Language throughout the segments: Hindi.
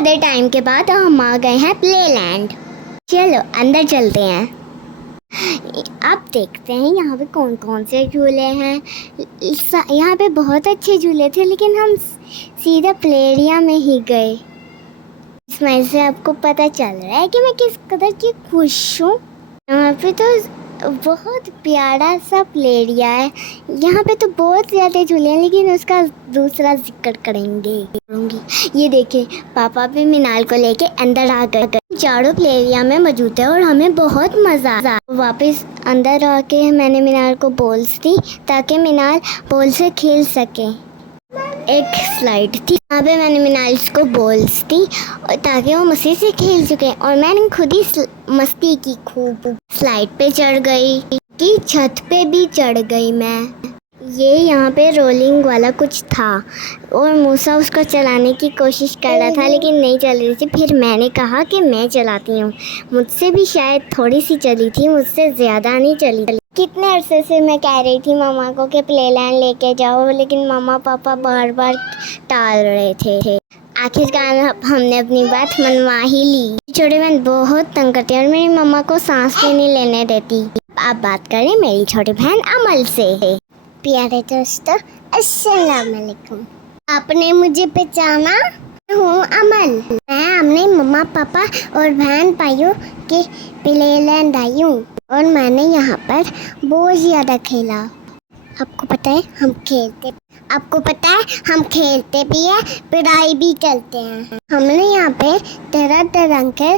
ज़्यादा टाइम के बाद हम आ गए हैं प्ले लैंड। चलो अंदर चलते हैं। अब देखते हैं यहाँ पे कौन कौन से झूले हैं। यहाँ पे बहुत अच्छे झूले थे, लेकिन हम सीधा प्ले एरिया में ही गए। इसमें से आपको पता चल रहा है कि मैं किस कदर की खुश हूँ। यहाँ पे तो बहुत प्यारा सा प्ले एरिया है। यहाँ पे तो बहुत ज़्यादा झूले हैं, लेकिन उसका दूसरा जिक्र करेंगे। ये देखिए, पापा भी मीनाल को लेके अंदर आ गए। चारों प्ले एरिया में मौजूद है और हमें बहुत मज़ा आया। वापस अंदर आके मैंने मीनाल को बॉल्स दी ताकि मीनाल बॉल से खेल सके। एक स्लाइड थी, वहाँ पे मैंने मीनाल को बॉल्स दी ताकि वो मस्ती से खेल सके, और मैंने खुद ही मस्ती की। खूब स्लाइड पे चढ़ गई कि छत पे भी चढ़ गई मैं। ये यहाँ पे रोलिंग वाला कुछ था और मूसा उसको चलाने की कोशिश कर रहा था, लेकिन नहीं चल रही थी। फिर मैंने कहा कि मैं चलाती हूँ। मुझसे भी शायद थोड़ी सी चली थी, मुझसे ज़्यादा नहीं चली। कितने अरसे से मैं कह रही थी मामा को कि प्ले लैंड लेके जाओ, लेकिन मामा पापा बार बार टाल रहे थे। आखिरकार हमने अपनी बात मनवा ही ली। छोटी बहन बहुत तंग करती है और मेरी मम्मा को सांस भी नहीं लेने देती। अब बात करें मेरी छोटी बहन अमल से। प्यारे दोस्तों, अस्सलाम वालेकुम। आपने मुझे पहचाना? हूँ अमल। मैं अपने मम्मा पापा और बहन भाइयों के प्ले लैंड आई हूँ और मैंने यहाँ पर बहुत ज़्यादा खेला। आपको पता है हम खेलते भी हैं, पढ़ाई भी करते हैं। हमने यहाँ पे तरह तरह के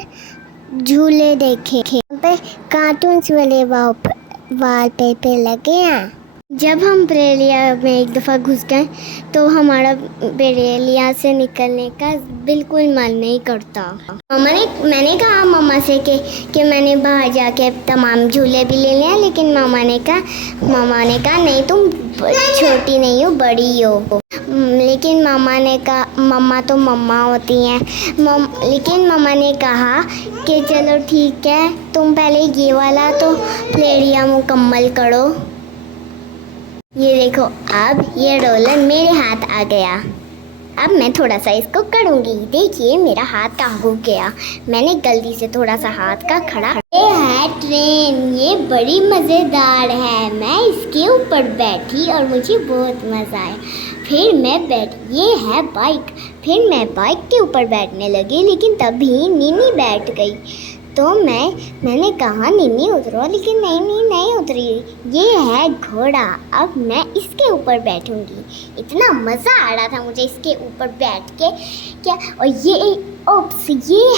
झूले देखे। यहाँ पे कार्टून्स वाले वॉलपेपर लगे हैं। जब हम बरेलिया में एक दफ़ा घुस गए तो हमारा बरेलिया से निकलने का बिल्कुल मन नहीं करता। मैंने कहा मम्मा से कि मैंने बाहर जाके तमाम झूले भी ले लिए, लेकिन मम्मा ने कहा नहीं, तुम छोटी नहीं हो, बड़ी हो। लेकिन मम्मा तो मम्मा होती हैं। लेकिन मम्मा ने कहा कि चलो ठीक है, तुम पहले ये वाला तो प्ले एरिया मुकम्मल करो। ये देखो, अब ये रोलर मेरे हाथ आ गया। अब मैं थोड़ा सा इसको करूँगी। देखिए मेरा हाथ का हो गया। मैंने गलती से थोड़ा सा हाथ का खड़ा। ये है ट्रेन, ये बड़ी मज़ेदार है। मैं इसके ऊपर बैठी और मुझे बहुत मज़ा आया। फिर ये है बाइक। फिर मैं बाइक के ऊपर बैठने लगी, लेकिन तभी नीनी बैठ गई। तो मैंने कहा नीनी उतरो, लेकिन नहीं उतरी। ये है घोड़ा, अब मैं इसके ऊपर बैठूंगी। इतना मज़ा आ रहा था मुझे इसके ऊपर बैठ के क्या। और ये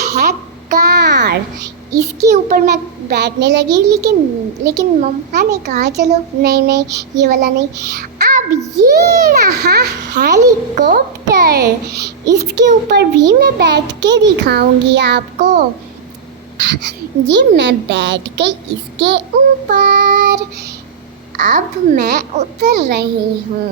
है कार, इसके ऊपर मैं बैठने लगी, लेकिन मम्मा ने कहा चलो नहीं ये वाला नहीं। अब ये रहा हेलीकॉप्टर, इसके ऊपर भी मैं बैठ के दिखाऊंगी आपको। ये मैं बैठ गई इसके ऊपर। अब मैं उतर रही हूँ।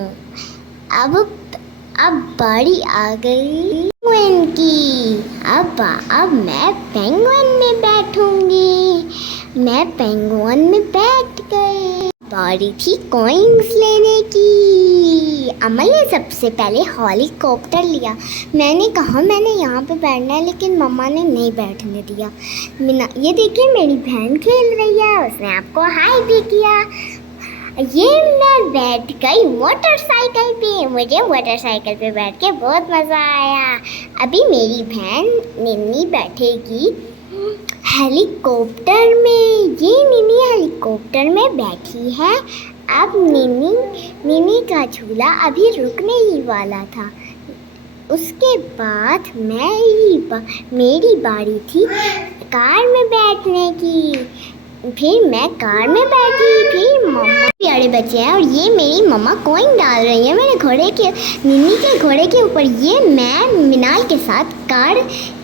अब बारी आ गई पेंगुइन की। अब मैं पेंगुइन में बैठूंगी। मैं पेंगुइन में बैठ गई। बारी थी कॉइन्स लेने की। अमल ने सबसे पहले हेलीकॉप्टर लिया। मैंने कहा मैंने यहाँ पे बैठना है, लेकिन मम्मा ने नहीं बैठने दिया। ये देखिए मेरी बहन खेल रही है, उसने आपको हाय भी किया। ये मैं बैठ गई मोटरसाइकिल पे। मुझे मोटरसाइकिल पे बैठ के बहुत मज़ा आया। अभी मेरी बहन निन्नी बैठेगी हेलीकॉप्टर में। ये निन्नी हेलीकॉप्टर में बैठी है। अब निन्नी का झूला अभी रुकने ही वाला था। उसके बाद मेरी बारी थी कार में बैठने की। फिर मैं कार में बैठी। फिर मम्मा प्यारे बच्चे हैं और ये मेरी मम्मा कॉइन डाल रही है मेरे निन्नी के घोड़े के ऊपर। ये मैं मीनाल के साथ कार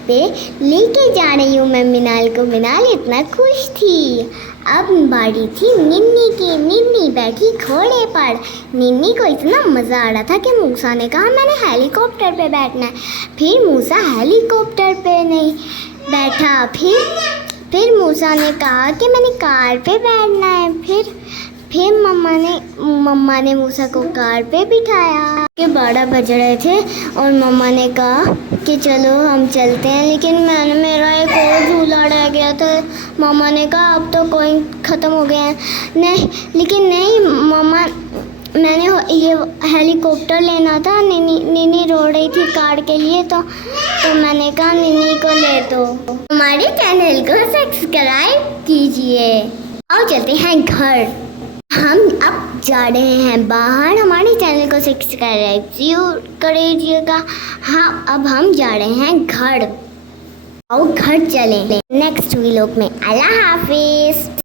पे लेके जा रही हूँ मैं मीनाल को। मीनाल इतना खुश थी। अब बारी थी निन्नी की। निन्नी बैठी घोड़े पर। निन्नी को इतना मज़ा आ रहा था कि मूसा ने कहा मैंने हेलीकॉप्टर पे बैठना है। फिर मूसा हेलीकॉप्टर पे नहीं बैठा। फिर मूसा ने कहा कि मैंने कार पे बैठना है। फिर मम्मा ने मूसा को कार पे बिठाया कि 12 बज रहे थे और मम्मा ने कहा कि चलो हम चलते हैं, लेकिन मेरा एक और झूला रह गया था। मम्मा ने कहा अब तो कोई ख़त्म हो गया है। नहीं मम्मा, मैंने ये हेलीकॉप्टर लेना था। नीनी रो रही थी कार के लिए, तो मैंने कहा नीनी को ले दो। हमारे चैनल को सब्सक्राइब कीजिए। और चलते हैं घर। हम अब जा रहे हैं बाहर। हमारे चैनल को सब्सक्राइब जरूर करिएगा। हाँ, अब हम जा रहे हैं घर। और घर चलें नेक्स्ट व्लॉग में। अल्लाह हाफिज़।